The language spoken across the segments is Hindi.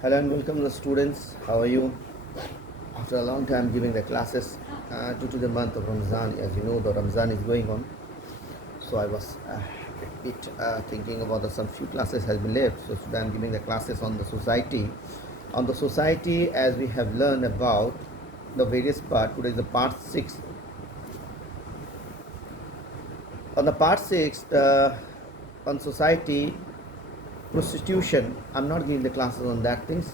Hello and welcome the students. How are you? After a long time giving the classes due to the month of Ramzan, as you know, the Ramzan is going on. So I was a bit thinking about some few classes has been left. So today I'm giving the classes on the society. On the society, as we have learned about the various part. Today is the part 6. On the part 6, on society, prostitution. I'm not giving the classes on that things.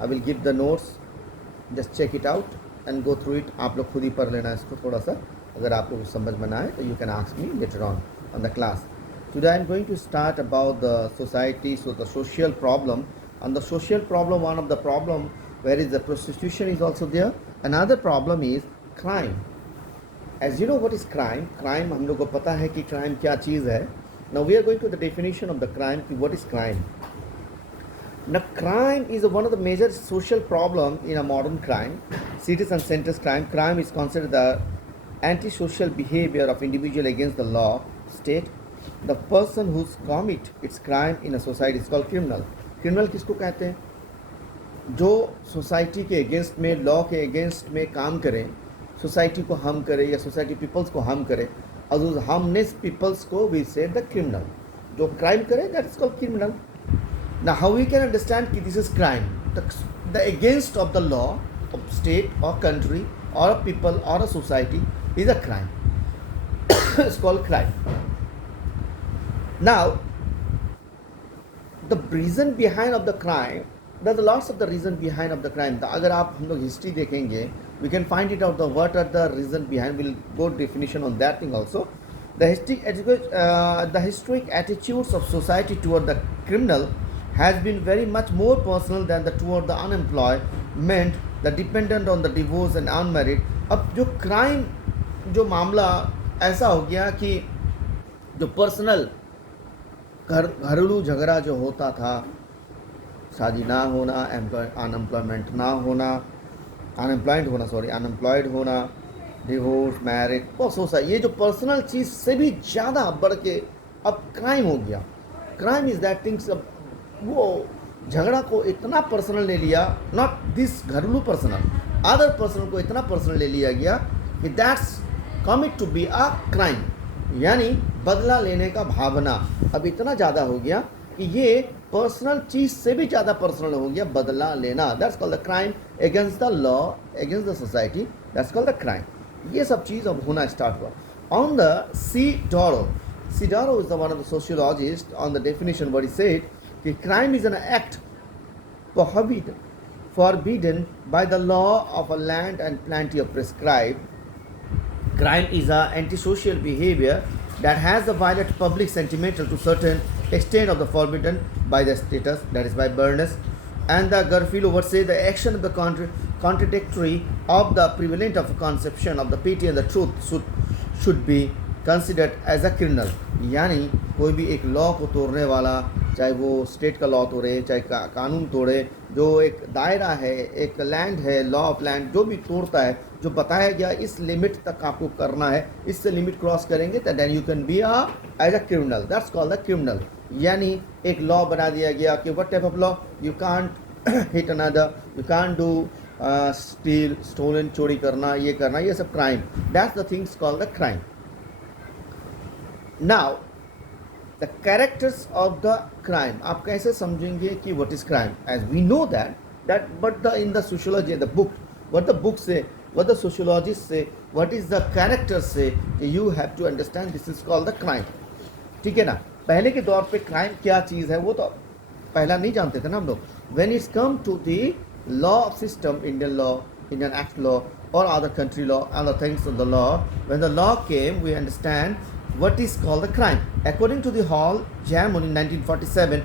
I will give the notes. Just check it out and go through it. आप लोग खुद ही पढ़ लेना इसको थोड़ा सा. अगर आप लोग समझ में ना आए तो you can ask me later on the class. Today I am going to start about the society. So the social problem. On the social problem, one of the problem where is the prostitution is also there. Another problem is crime. As you know what is crime. Crime हम लोग को पता है कि क्राइम क्या चीज़ है. Now we are going to the definition of the crime कि what is crime. Now, crime is one of the major social problems in a modern crime. Citizen-centered crime. Crime is considered the antisocial behavior of individual against the law, state. The person who commit its crime in a society is called criminal. Criminal किसको कहते हैं? जो सोसाइटी के अगेंस्ट में, लॉ के अगेंस्ट में काम करें, सोसाइटी को हार्म करे या सोसाइटी पीपल्स को हार्म करे, और उस हार्मनेस पीपल्स को वी से द क्रिमिनल. जो क्राइम करे that is called criminal. Now, how we can understand that this is crime? The against of the law of state or country or a people or a society is a crime. It's called crime. Now, the reason behind of the crime, there's lots of the reason behind of the crime. अगर आप हम लोग history देखेंगे, we can find it out. What are the reason behind? We'll go definition on that thing also. The historic attitudes of society toward the criminal has been very much more personal than the toward the unemployed, meant the dependent on the divorce and unmarried. अब जो क्राइम जो मामला ऐसा हो गया कि जो पर्सनल घरेलू झगड़ा जो होता था, शादी ना होना, अनएम्प्लॉयमेंट ना होना, अनएम्प्लॉयड होना, डिवोर्स, मैरिज, बहुत सा ये जो पर्सनल चीज़ से भी ज़्यादा बढ़ के अब क्राइम हो गया. Crime is that things. वो झगड़ा को इतना पर्सनल ले लिया, नॉट दिस घरेलू पर्सनल, अदर पर्सनल को इतना पर्सनल ले लिया गया कि that's commit to be a crime. यानी बदला लेने का भावना अब इतना ज़्यादा हो गया कि ये पर्सनल चीज़ से भी ज़्यादा पर्सनल हो गया बदला लेना. That's called the crime against the law, against the society. That's called the crime. ये सब चीज़ अब होना स्टार्ट हुआ. On the Sidaro is the one of the sociologists. On the definition what he said, crime is an act forbidden by the law of a land and plenty of prescribed. Crime is an antisocial behavior that has the violent public sentimental to certain extent of the forbidden by the status, that is by Bernays. And the Garfield would say the action of the contradictory of the prevalent of a conception of the pity and the truth should be considered as a criminal. यानी कोई भी एक लॉ को तोड़ने वाला, चाहे वो स्टेट का लॉ तोड़े, चाहे कानून तोड़े, जो एक दायरा है, एक लैंड है, लॉ ऑफ लैंड, जो भी तोड़ता है, जो बताया गया इस लिमिट तक आपको करना है, इससे लिमिट क्रॉस करेंगे तो then you can be as a criminal. That's called the criminal. यानी एक लॉ बना दिया गया कि what type of law, you can't hit another, you can't do steal, stolen, चोरी करना, ये करना, ये सब crime. That's the things called the crime. Now, the characters of the crime. आप कैसे समझेंगे कि what is crime? As we know but in the sociology, the book, what the book say, what the sociologists say, what is the characters say, you have to understand this is called the crime. ठीक है ना. पहले के दौर पे क्राइम क्या चीज़ है वो तो पहला नहीं जानते थे ना हम लोग. When it's come to the law system, Indian law, Indian act law, or other country law, other things of the law, when the law came, we understand what is called the crime. According to the Hall Jamon in 1947,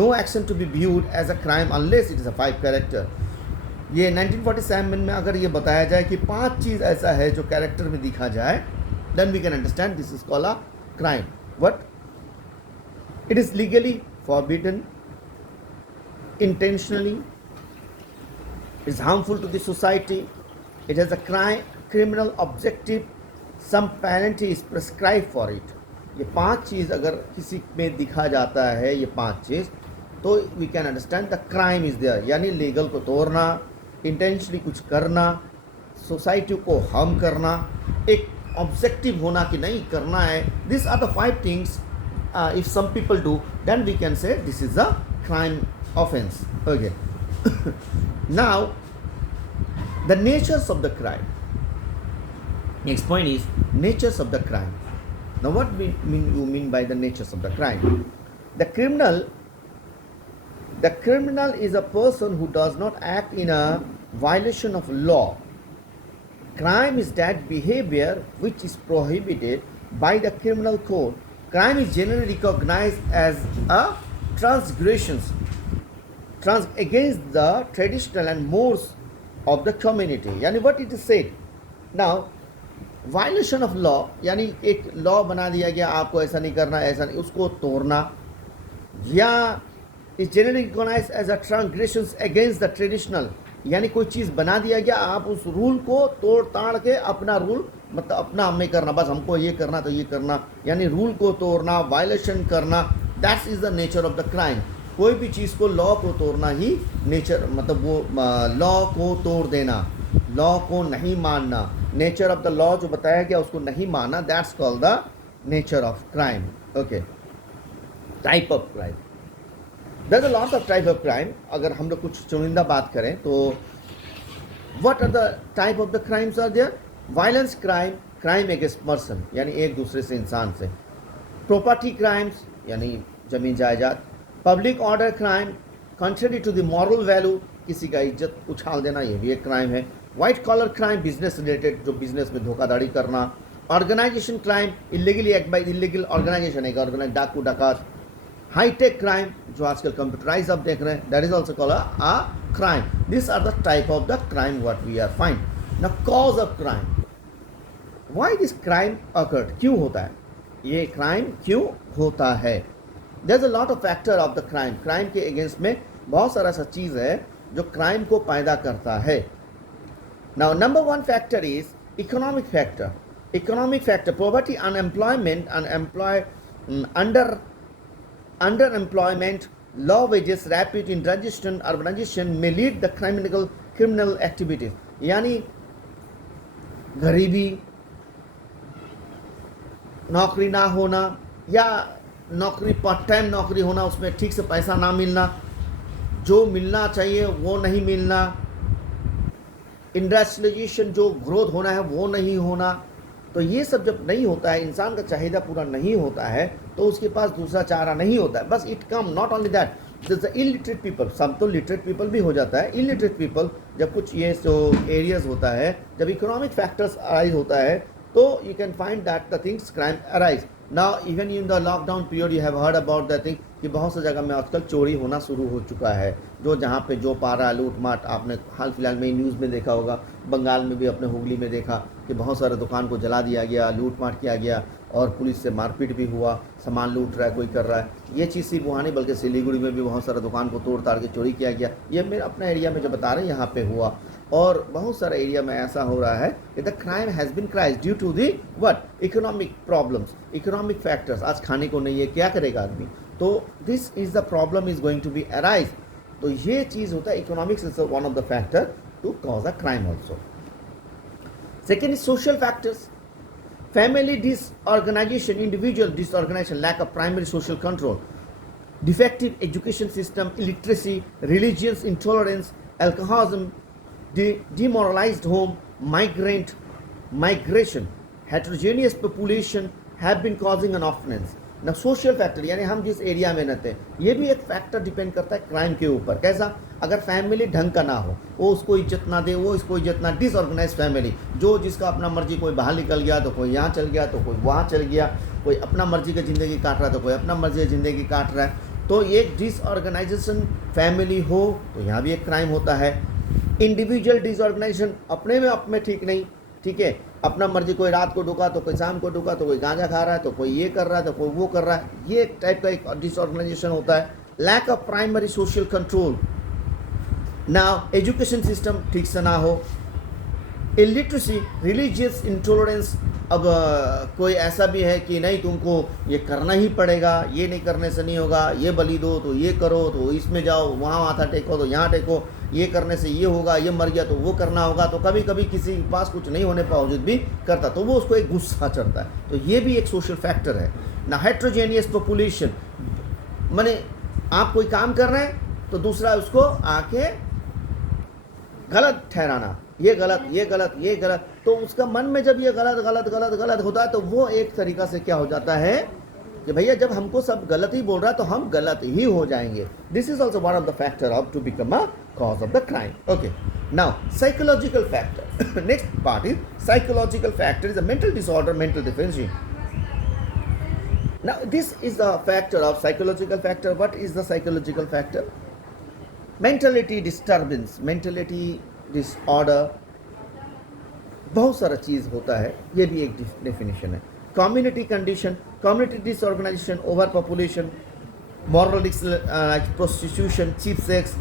no action to be viewed as a crime unless it is a 5 character. ये 1947 में अगर ये बताया जाए कि 5 चीज़ ऐसा है जो कैरेक्टर में दिखा जाए, then we can understand this is called a crime. What? It is legally forbidden, intentionally, it is harmful to the society, it has a criminal objective, some penalty is prescribed for it. ये 5 चीज़ अगर किसी में दिखा जाता है, ये 5 चीज़, तो we can understand the crime is there, यानी लीगल को तोड़ना, इंटेंशनली कुछ करना, सोसाइटी को हार्म करना, एक ऑब्जेक्टिव होना कि नहीं करना है. This are the 5 things if some people do, then we can say this is a crime offense. Okay. Now the natures of the crime. Next point is natures of the crime. Now what you mean by the natures of the crime? The criminal is a person who does not act in a violation of law. Crime is that behavior which is prohibited by the criminal code. Crime is generally recognized as a transgression against the traditional and mores of the community. यानी what it is said. Now, violation of law यानी एक law बना दिया गया, आपको ऐसा नहीं करना, ऐसा नहीं, उसको तोड़ना, या is generally recognized as a transgression against the traditional, यानी कोई चीज़ बना दिया गया, आप उस रूल को तोड़ ताड़ के अपना रूल मतलब अपना हमें करना, बस हमको ये करना तो ये करना, यानी रूल को तोड़ना, वायलेशन करना. That's is the nature of the crime. कोई भी चीज़ को, लॉ को तोड़ना ही नेचर, मतलब वो लॉ को तोड़ देना, लॉ को नहीं मानना, नेचर ऑफ द लॉ जो बताया गया उसको नहीं मानना, that's called the nature of crime. Okay. Type of crime, there is a lot of type of crime. अगर हम लोग कुछ चुनिंदा बात करें तो what are the type of the crimes are there? Violence crime, crime against person यानी एक दूसरे से, इंसान से. प्रॉपर्टी क्राइम्स यानी जमीन जायदाद. Public order crime, country to the moral value, किसी का इज्जत उछाल देना, ये भी एक क्राइम है. White collar crime, business related, जो बिजनेस में धोखाधड़ी करना. Organization crime, illegally act by illegal organization, एक ऑर्गेनाइज डाकू डकात. हाईटेक क्राइम, जो आजकल कंप्यूटराइज आप देख रहे हैं, that is also called a crime. This are the type of the crime what we are find. Now cause of crime, why this crime occurred, क्यों होता है ये क्राइम, क्यों होता है? There is a lot of factor of the crime. Crime के अगेंस्ट में बहुत सारा सा चीज़ है जो क्राइम को पैदा करता है. Now number 1 factor is economic factor. Economic factor, poverty, unemployment, underemployment, low wages, rapid industrialization, urbanization may lead the criminal activities. यानी गरीबी, नौकरी ना होना, या नौकरी पार्ट टाइम नौकरी होना, उसमें ठीक से पैसा ना मिलना, जो मिलना चाहिए वो नहीं मिलना, इंडस्ट्रियलाइजेशन जो ग्रोथ होना है वो नहीं होना. तो ये सब जब नहीं होता है, इंसान का चाहिदा पूरा नहीं होता है, तो उसके पास दूसरा चारा नहीं होता है. बस it come not only that, the illiterate people, सब तो लिटरेट पीपल भी हो जाता है. इलिटरेट पीपल, जब कुछ ये जो एरियाज होता है, जब इकोनॉमिक फैक्टर्स अराइज होता है, तो you can find that the things crime arise. Now even in the lockdown period you have heard about the thing कि बहुत सी जगह में आजकल चोरी होना शुरू हो चुका है, जो जहाँ पे जो पा रहा है लूट माट. आपने हाल फिलहाल में न्यूज़ में देखा होगा, बंगाल में भी, अपने हुगली में देखा कि बहुत सारे दुकान को जला दिया गया, लूट माट किया गया, और पुलिस से मारपीट भी हुआ, सामान लूट रहा है, कोई कर रहा है. ये चीज़ सिर्फ वहाँ नहीं बल्कि सिलीगुड़ी में भी बहुत सारा दुकान को तोड़ ताड़ के चोरी किया गया. ये मेरे अपने एरिया में जो बता रहे हैं यहाँ पे हुआ, और बहुत सारे एरिया में ऐसा हो रहा है कि the crime has been cries due to the what, economic problems, economic factors. आज खाने को नहीं है, क्या करेगा आदमी? तो this is the problem is going to be arise. तो ये चीज़ होता है, economics is one of the factor to cause a crime also. Second is social factors. Family disorganization, individual disorganization, lack of primary social control, defective education system, illiteracy, religious intolerance, alcoholism, demoralized home, migration, heterogeneous population have been causing an offense. ना सोशल फैक्टर यानी हम जिस एरिया में रहते हैं, ये भी एक फैक्टर डिपेंड करता है क्राइम के ऊपर. कैसा? अगर फैमिली ढंग का ना हो, वो उसको इज्जत ना दे, वो इसको इज्जत ना, डिसऑर्गेनाइज फैमिली, जो जिसका अपना मर्जी, कोई बाहर निकल गया तो कोई यहाँ चल गया तो कोई वहाँ चल गया, कोई अपना मर्जी की ज़िंदगी काट रहा है तो कोई अपना मर्जी की ज़िंदगी काट रहा है. तो एक डिसऑर्गेनाइजेशन फैमिली हो तो यहाँ भी एक क्राइम होता है. इंडिविजुअल डिसऑर्गेनाइजेशन, अपने में आप में ठीक नहीं, ठीक है, अपना मर्जी, कोई रात को ढुका तो कोई शाम को ढुका, तो कोई गांजा खा रहा है तो कोई ये कर रहा है तो कोई वो कर रहा है. ये एक टाइप का एक डिसऑर्गेनाइजेशन होता है. Lack of primary social control. Now education system ठीक से ना हो, इलिटरेसी, रिलीजियस इंटॉलरेंस, अब कोई ऐसा भी है कि नहीं तुमको ये करना ही पड़ेगा, ये नहीं करने से नहीं होगा, ये बलि दो तो ये करो, तो इसमें जाओ, वहाँ माथा टेको तो यहाँ टेको, ये करने से ये होगा, ये मर गया तो वो करना होगा, तो कभी कभी किसी के पास कुछ नहीं होने बावजूद भी करता, तो वो उसको एक गुस्सा चढ़ता है। तो ये भी एक सोशल फैक्टर है ना। हेट्रोजेनियस पॉपुलेशन माने आप कोई काम कर रहे हैं तो दूसरा उसको आके गलत ठहराना, ये गलत, ये गलत, ये गलत, तो उसका मन में जब ये गलत गलत गलत गलत होता है तो वो एक तरीका से क्या हो जाता है कि भैया जब हमको सब गलत ही बोल रहा है तो हम गलत ही हो जाएंगे। This is also one of the factor of to become a cause of the crime. Okay, now psychological factor. Next part is psychological factor is a mental disorder, mental deficiency. Now this is the factor of psychological factor. What is the psychological factor? Mentality disturbance, mentality disorder, बहुत सारा चीज़ होता है, ये भी एक डेफिनेशन है। Community condition, community disorganisation, over population, moral like prostitution, cheap sex,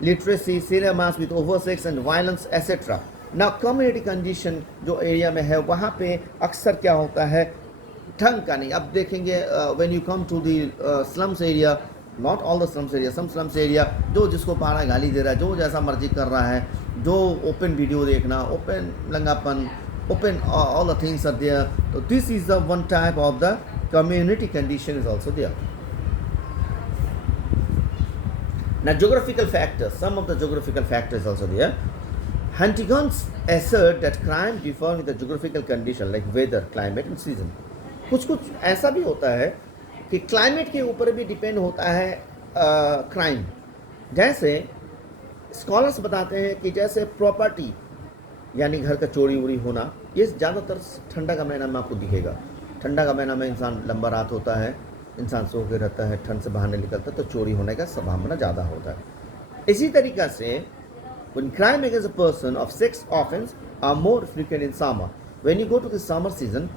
literacy, cinemas with oversex and violence, etc. Now community condition जो एरिया में है वहाँ पे अक्सर क्या होता है, ढंग का नहीं। अब देखेंगे when you come to the slums area, not all the slums area, some slums area, जो जिसको पारा गाली दे रहा है, जो जैसा मर्जी कर रहा है, जो ओपन वीडियो देखना, open लंगापन, open all the things are there. So this is the one type of the community condition is also there. Now geographical factors, some of the geographical factors also there. Huntington's assert that crime differ with the geographical condition like weather, climate and season. कुछ कुछ ऐसा भी होता है कि क्लाइमेट के ऊपर भी डिपेंड होता है क्राइम। जैसे स्कॉलर्स बताते हैं कि जैसे प्रॉपर्टी यानी घर का चोरी वोरी होना, ये ज़्यादातर ठंडा का महीना में आपको दिखेगा। ठंडा का महीना में इंसान लंबा रात होता है, इंसान सो के रहता है, ठंड से बाहर नहीं निकलता, तो चोरी होने का संभावना ज़्यादा होता है। इसी तरीक़ा से when crime against a person of sex offense are more frequent in summer. When you go to the summer season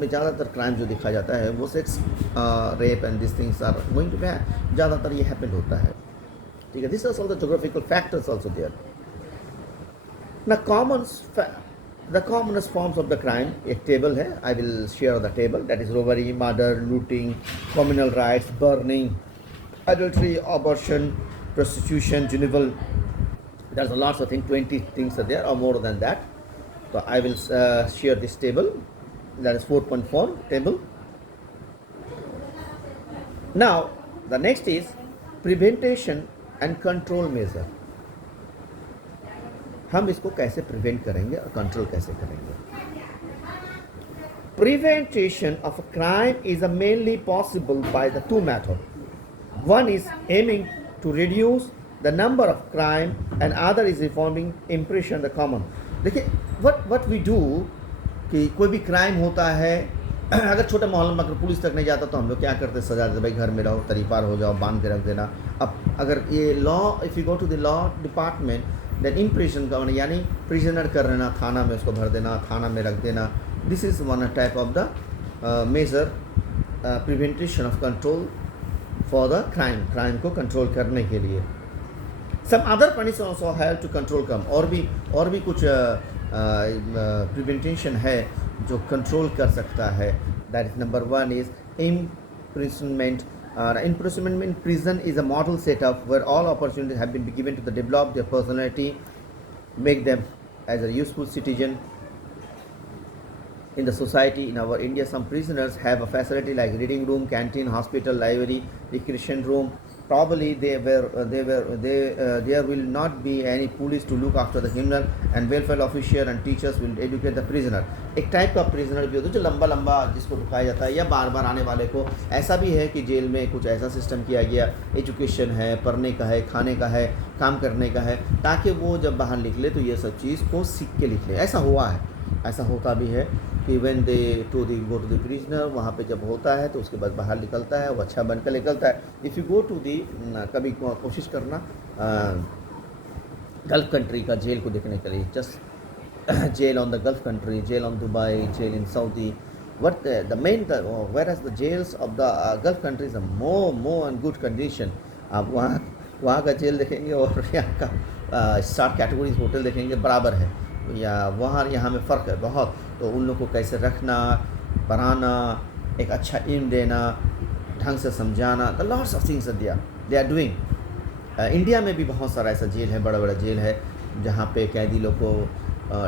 में ज़्यादातर क्राइम जो दिखा जाता है वो sex rape and this things are going to be, ज़्यादातर ये हैपन होता है। ठीक है, this are all the geographical factors also there. ना the commonest forms of the crime, एक टेबल है, I will share the table, that is robbery, murder, looting, communal rights, burning, adultery, abortion, prostitution, juvenile. There's a lots of things, 20 things are there or more than that. So I will share this table, that is 4.4 table. Now the next is prevention and control measure. हम इसको कैसे प्रिवेंट करेंगे और कंट्रोल कैसे करेंगे? Prevention of a crime is mainly possible by the two methods. One is aiming to reduce the number of crime and other is reforming impression the common. देखिए what we do कि कोई भी क्राइम होता है, अगर छोटे मोहल्ले में अगर पुलिस तक नहीं जाता तो हम लोग क्या करते, सजा देते, भाई घर में रहो, तरीपार हो जाओ, बांध के रख देना। अब अगर ये law, if you go to the law department, then imprison का यानी प्रिजनर कर लेना, थाना में उसको भर देना, थाना में रख देना। This is one type of the major prevention of control for the crime को कंट्रोल करने के लिए। Some other punishment also help to control कम, और भी कुछ प्रिवेंटेशन है जो कंट्रोल कर सकता है। That is number one is imprisonment. Imprisonment in prison is a model setup where all opportunities have been given to develop their personality, make them as a useful citizen in the society. In our India, some prisoners have a facility like reading room, canteen, hospital, library, recreation room. Probably there will not be any police to look after the criminal, and welfare officer and teachers will educate the prisoner. एक टाइप का प्रिजनर भी होता है जो लंबा जिसको रुकाया जाता है या बार आने वाले को। ऐसा भी है कि जेल में कुछ ऐसा सिस्टम किया गया, एजुकेशन है, पढ़ने का है, खाने का है, काम करने का है, ताकि वो जब बाहर निकले तो ये सब चीज़ को सीख के निकले। ऐसा हुआ है, ऐसा होता भी है कि when they go to the prisoner, वहाँ पे जब होता है तो उसके बाद बाहर निकलता है, वो अच्छा बनकर निकलता है। If you go to the, कभी कोशिश करना गल्फ़ कंट्री का जेल को देखने के लिए, just jail on the Gulf country, jail on Dubai, jail in Saudi. What whereas the jails of the Gulf countries are more in good condition. आप वहाँ का जेल देखेंगे और यहाँ का स्टार कैटेगरीज होटल देखेंगे बराबर है। या वहाँ यहाँ में फ़र्क है बहुत। तो उन लोगों को कैसे रखना, पढ़ाना, एक अच्छा इल्म देना, ढंग से समझाना, the lots of things they are doing. India में भी बहुत सारा ऐसा जेल है, बड़ा बड़ा जेल है, जहाँ पे कैदी लोग को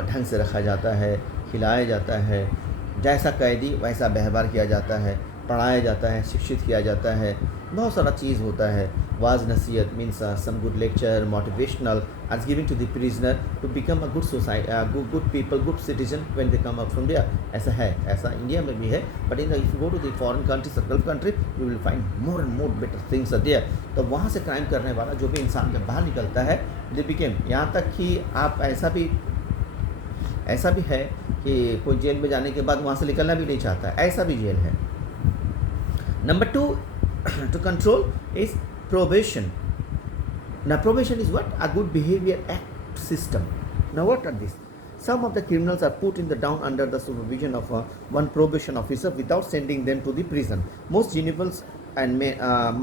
ढंग से रखा जाता है, खिलाया जाता है, जैसा कैदी वैसा व्यवहार किया जाता है, पढ़ाया जाता है, शिक्षित किया जाता है, बहुत सारा चीज़ होता है। वाज नसीहत means some good lecture, motivational are giving to the prisoner to become a good society, good people, good citizen when they come out from there. ऐसा है, ऐसा इंडिया में भी है, but in if you go to the foreign countries और gulf country you will find more and more better things are there. तो वहाँ से क्राइम करने वाला जो भी इंसान जब बाहर निकलता है, दे बिकेम, यहाँ तक कि आप ऐसा भी है कि कोई जेल में जाने के बाद वहाँ से निकलना भी नहीं चाहता, ऐसा भी जेल है। Number 2 to control is probation. Now probation is what? A good behavior act system. Now what are these? Some of the criminals are put in the down under the supervision of one probation officer without sending them to the prison. Most juveniles and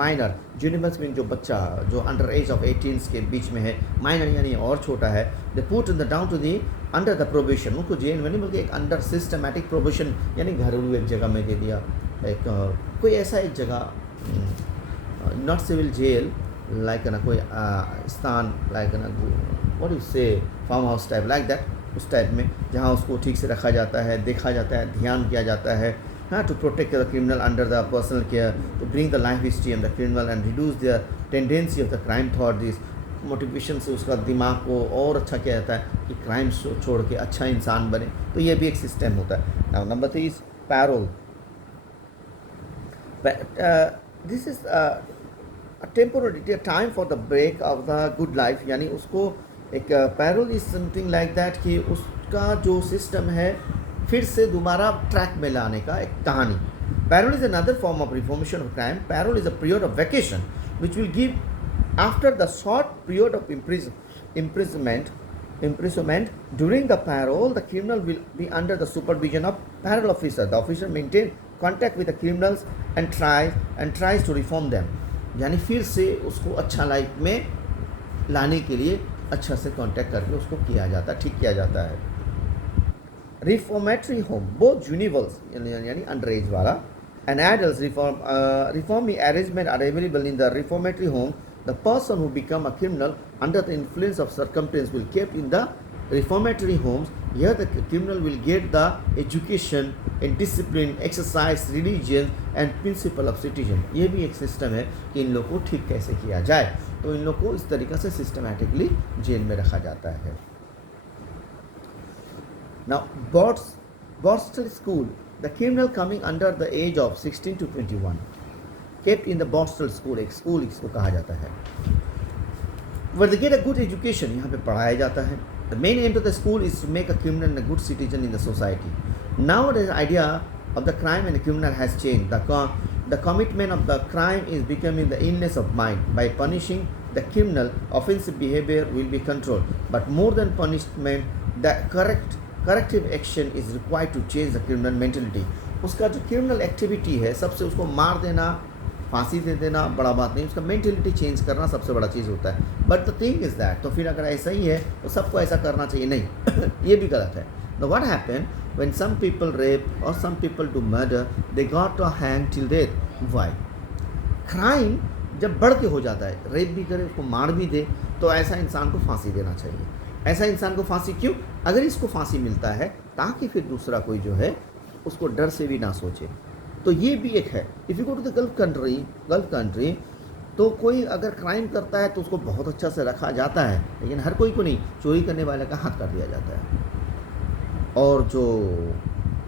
minor, juveniles mean जो बच्चा जो under age of 18 के बीच में है, minor यानी और छोटा है, they put in the down to the under the probation, उनको जेल में नहीं बल्कि एक under systematic probation यानी घरेलू एक जगह में दे दिया, एक कोई ऐसा एक जगह, नॉट सिविल जेल लाइक ना कोई स्थान लाइक ना what you say farm house type like that, उस टाइप में जहाँ उसको ठीक से रखा जाता है, देखा जाता है, ध्यान किया जाता है, हाँ, to protect the criminal under the personal care, to bring the life history and the criminal and reduce the tendency of the crime thought. This motivation से उसका दिमाग को और अच्छा किया जाता है कि क्राइम छोड़ के अच्छा इंसान बने। तो ये भी एक सिस्टम होता है। Now number 3 is parole. This is a temporary time for the break of the good life, यानी उसको एक parole is something like that कि उसका जो सिस्टम है फिर से दोबारा ट्रैक में लाने का एक कहानी। Parole is another form of reformation of crime. Parole is a period of vacation which will give after the short period of imprisonment. During the parole, the criminal will be under the supervision of parole officer. The officer maintain contact with the criminals and tries to reform them. यानी फिर से उसको अच्छा लाइफ में लाने के लिए अच्छा से कांटेक्ट करके उसको किया जाता है, ठीक किया जाता है। रिफॉर्मेटरी होम, बोथ जुनिवल्स यानी अंडर एज वाला and adults reform arrangement are available in the reformatory home. The person who become a criminal under the influence of circumstance will kept in the reformatory homes. Here the criminal will get the education and discipline, exercise, religion and principle of citizen. ये भी एक सिस्टम है कि इन लोगों को ठीक कैसे किया जाए। तो इन लोगों को इस तरीक़े से सिस्टमैटिकली जेल में रखा जाता है। Now Borstal School, the criminal coming under the age of 16 to 21. kept in the Borstal School, एक स्कूल इसको कहा जाता है, where they get a good education, यहाँ पे पढ़ाया जाता है। The main aim of the school is to make a criminal a good citizen in the society. Nowadays, the idea of the crime and the criminal has changed. The commitment of the crime is becoming the illness of mind. By punishing the criminal, offensive behavior will be controlled. But more than punishment, the corrective action is required to change the criminal mentality. उसका जो criminal activity है, सबसे उसको मार देना, फांसी दे देना बड़ा बात नहीं, उसका मेंटेलिटी चेंज करना सबसे बड़ा चीज़ होता है। But the thing is that, तो फिर अगर ऐसा ही है तो सबको ऐसा करना चाहिए, नहीं ये भी गलत है। The what happen when some people rape और some people do murder, they got to hang till death. Why? Crime जब बढ़ के हो जाता है, रेप भी करे, उसको मार भी दे, तो ऐसा इंसान को फांसी देना चाहिए। ऐसा इंसान को फांसी क्यों? अगर इसको फांसी मिलता है ताकि फिर दूसरा कोई जो है उसको डर से भी ना सोचे। तो ये भी एक है। If you go to the Gulf country, तो कोई अगर क्राइम करता है तो उसको बहुत अच्छा से रखा जाता है, लेकिन हर कोई को नहीं, चोरी करने वाले का हाथ काट दिया जाता है, और जो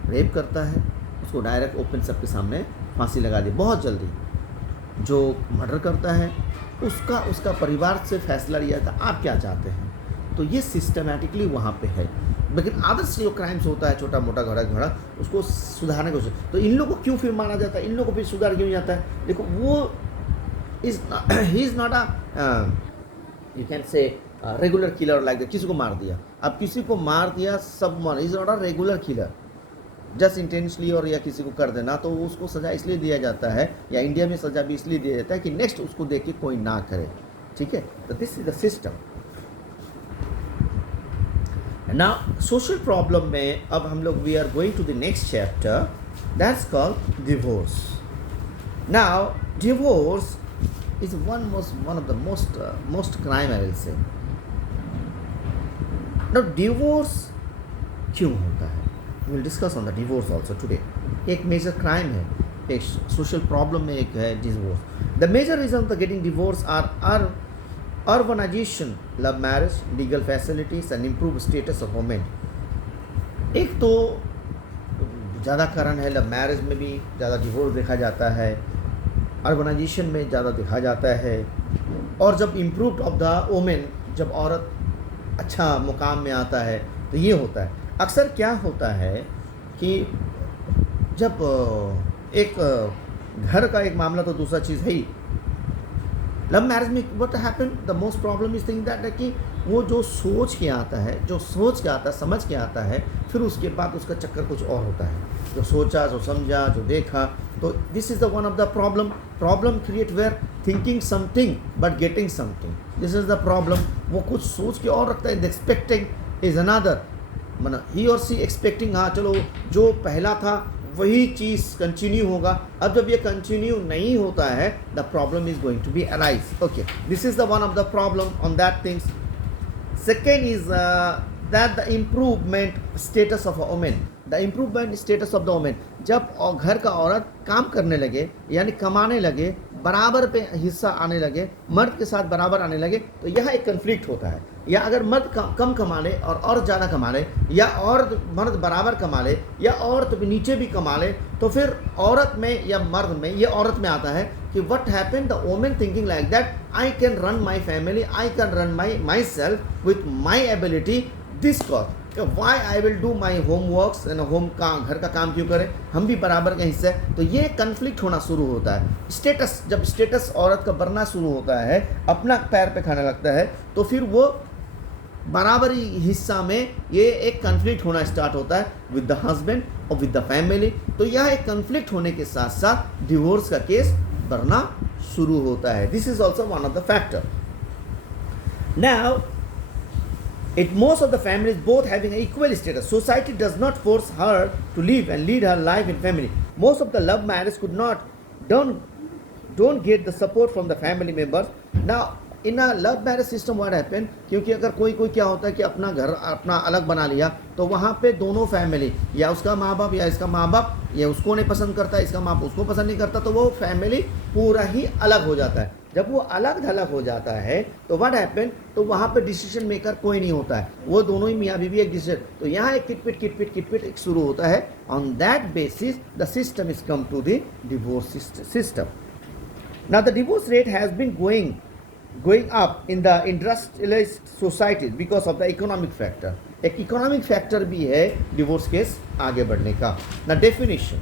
रेप करता है उसको डायरेक्ट ओपन सबके सामने फांसी लगा दी बहुत जल्दी। जो मर्डर करता है उसका परिवार से फैसला लिया था आप क्या चाहते हैं। तो ये सिस्टमैटिकली वहाँ पे है। लेकिन अदर्स जो क्राइम्स होता है, छोटा मोटा घड़ा उसको सुधारने की कोशिश, तो इन लोगों को क्यों फिर मारा जाता है, इन लोगों को फिर सुधार क्यों जाता है? देखो, वो he is not a you can say regular killer like that. किसी को मार दिया, अब किसी को मार दिया सब is not a regular killer, just intentionally और या किसी को कर देना, तो उसको सज़ा इसलिए दिया जाता है, या इंडिया में सज़ा भी इसलिए दिया जाता है कि नेक्स्ट उसको देख के कोई ना करे। ठीक है, तो this is the system. Now social problem में अब हम लोग we are going to the next chapter, that's called divorce. Now divorce is one of the most crime I will say. Now divorce क्यों होता है? We will discuss on the divorce also today. एक major crime है, एक social problem में एक है divorce. The major reason for getting divorce are urbanization, love marriage, legal facilities and improved status of women. एक तो ज़्यादा कारण है लव मैरिज में भी ज़्यादा डिवोर्स देखा जाता है, अर्बनाइजेशन में ज़्यादा देखा जाता है, और जब इम्प्रूव्ड ऑफ द वोमेन, जब औरत अच्छा मुकाम में आता है तो ये होता है. अक्सर क्या होता है कि जब एक घर का एक मामला तो दूसरा चीज़ है ही. लव मैरिज में what happen, the most problem is thing that है कि वो जो सोच के आता है, समझ के आता है, फिर उसके बाद उसका चक्कर कुछ और होता है. जो सोचा, जो समझा, जो देखा, तो this is the one of the problem create where thinking something but getting something. This is the problem. वो कुछ सोच के और रखता है, एक्सपेक्टिंग इज अनदर. मतलब ही और सी एक्सपेक्टिंग, हाँ चलो जो पहला था वही चीज़ कंटिन्यू होगा. अब जब ये कंटिन्यू नहीं होता है, the problem is going to be arise. Okay, this is the one of the problem on that things. Second is that the improvement status of a women. The improvement status of the women, जब घर का औरत काम करने लगे यानी कमाने लगे, बराबर पे हिस्सा आने लगे, मर्द के साथ बराबर आने लगे, तो यह एक कन्फ्लिक्ट होता है. या अगर मर्द कम कमा ले और औरत ज़्यादा कमा ले, या औरत मर्द बराबर कमा ले, या औरत भी नीचे कमा ले, तो फिर औरत में या मर्द में, ये औरत में आता है कि what happen, the women thinking like that, I can run my family, I can run my self with my ability. This cause why I will do my homeworks and home काम, घर का काम क्यों करें, हम भी बराबर का हिस्सा है. तो ये कन्फ्लिक्ट होना शुरू होता है. स्टेटस, जब स्टेटस औरत का बढ़ना शुरू होता है, अपना पैर पे खाने लगता है, तो फिर वो बराबरी हिस्सा में ये एक कन्फ्लिक्ट होना स्टार्ट होता है विद द हस्बैंड और विद द फैमिली. तो यह एक कन्फ्लिक्ट होने के साथ साथ डिवोर्स का केस बढ़ना शुरू होता है. This is also one of the factor. Now it most of the families both having equal status. Society does not force her to live and lead her life in family. Most of the love marriage don't get the support from the family members. Now in a love marriage system what happen, क्योंकि अगर कोई क्या होता है कि अपना घर अपना अलग बना लिया, तो वहाँ पे दोनों फैमिली, या उसका माँ बाप या इसका माँ बाप, या उसको नहीं पसंद करता, इसका माँ बाप उसको पसंद नहीं करता, तो वो फैमिली पूरा ही अलग हो जाता है. जब वो अलग थलग हो जाता है तो व्हाट हैपन, तो वहाँ पे डिसीजन मेकर कोई नहीं होता है, वो दोनों ही मियाँ बीवी एक डिसीजन. तो यहाँ एक किटपिट एक शुरू होता है. On that basis the system is come to the divorce system. Now the divorce rate has been going up in the industrialized societies because of the economic factor. एक इकोनॉमिक फैक्टर भी है डिवोर्स केस आगे बढ़ने का. ना डेफिनेशन,